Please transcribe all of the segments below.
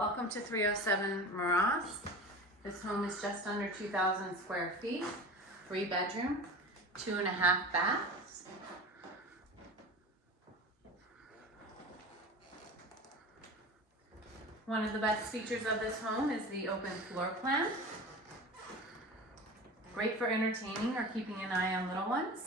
Welcome to 307 Moross. This home is just under 2,000 square feet, 3 bedroom, 2.5 baths. One of the best features of this home is the open floor plan. Great for entertaining or keeping an eye on little ones.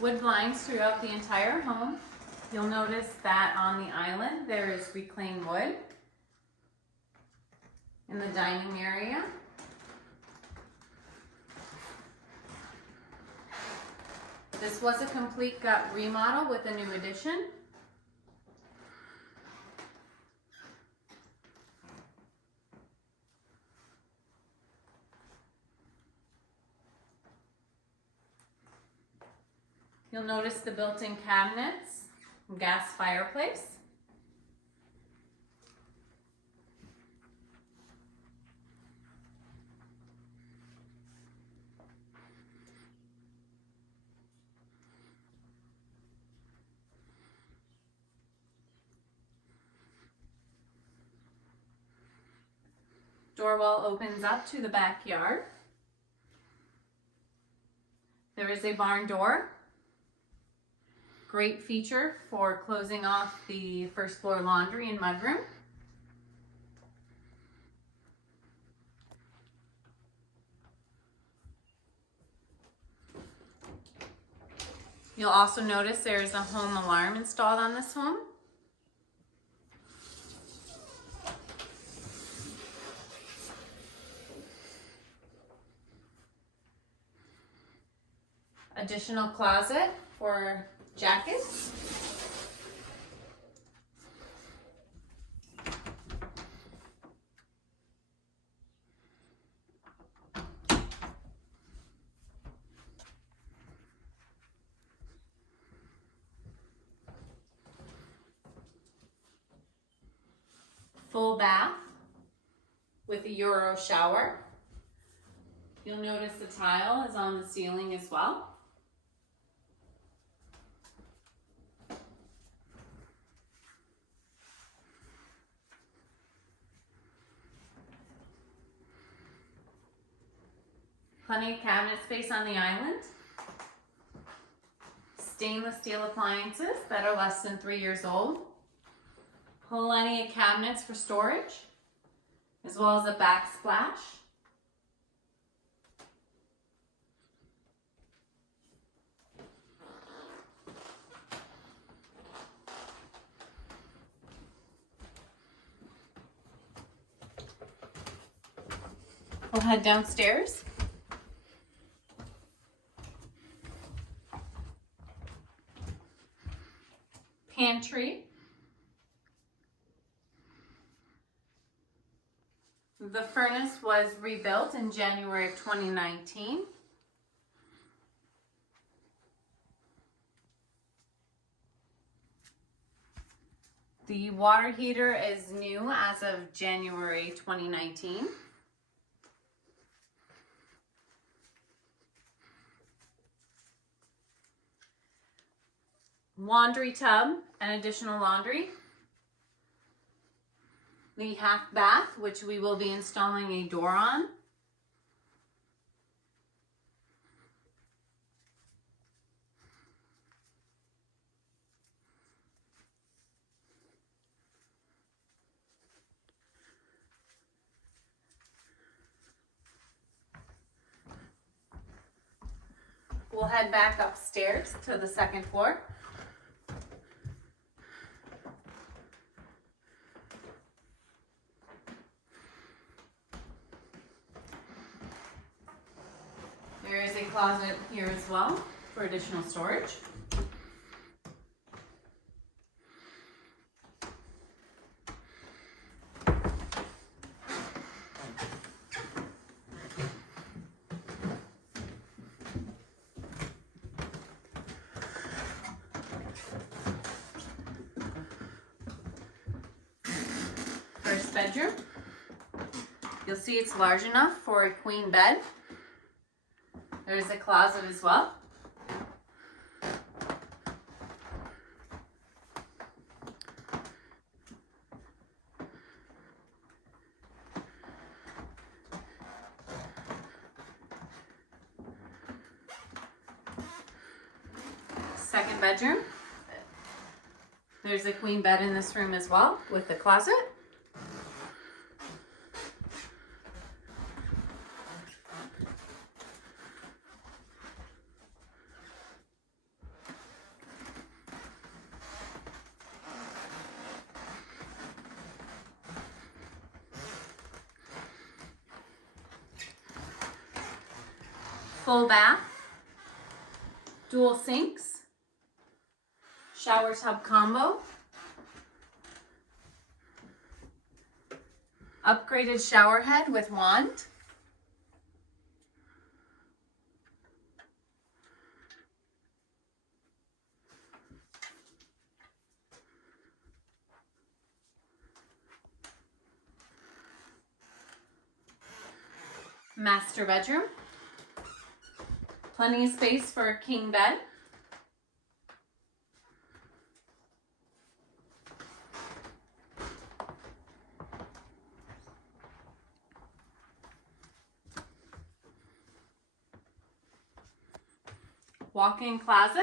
Wood blinds throughout the entire home. You'll notice that on the island there is reclaimed wood in the dining area. This was a complete gut remodel with a new addition. You'll notice the built-in cabinets, gas fireplace. Door wall opens up to the backyard. There is a barn door. Great feature for closing off the first floor laundry and mudroom. You'll also notice there is a home alarm installed on this home. Additional closet for jackets. Full bath with a Euro shower. You'll notice the tile is on the ceiling as well. Plenty of cabinet space on the island. Stainless steel appliances that are less than 3 years old. Plenty of cabinets for storage, as well as a backsplash. We'll head downstairs. Pantry. The furnace was rebuilt in January of 2019. The water heater is new as of January 2019. Laundry tub and additional laundry. The half bath, which we will be installing a door on. We'll head back upstairs to the second floor. There is a closet here as well for additional storage. First bedroom. You'll see it's large enough for a queen bed. There's a closet as well. Second bedroom. There's a queen bed in this room as well with the closet. Full bath, dual sinks, shower tub combo, upgraded shower head with wand, master bedroom, plenty of space for a king bed. Walk-in closet.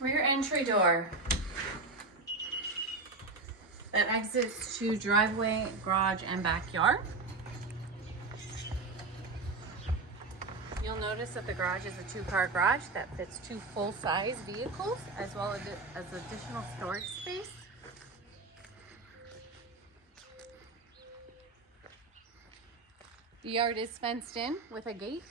Rear entry door that exits to driveway, garage, and backyard. You'll notice that the garage is a 2-car garage that fits 2 full-size vehicles as well as additional storage space. The yard is fenced in with a gate.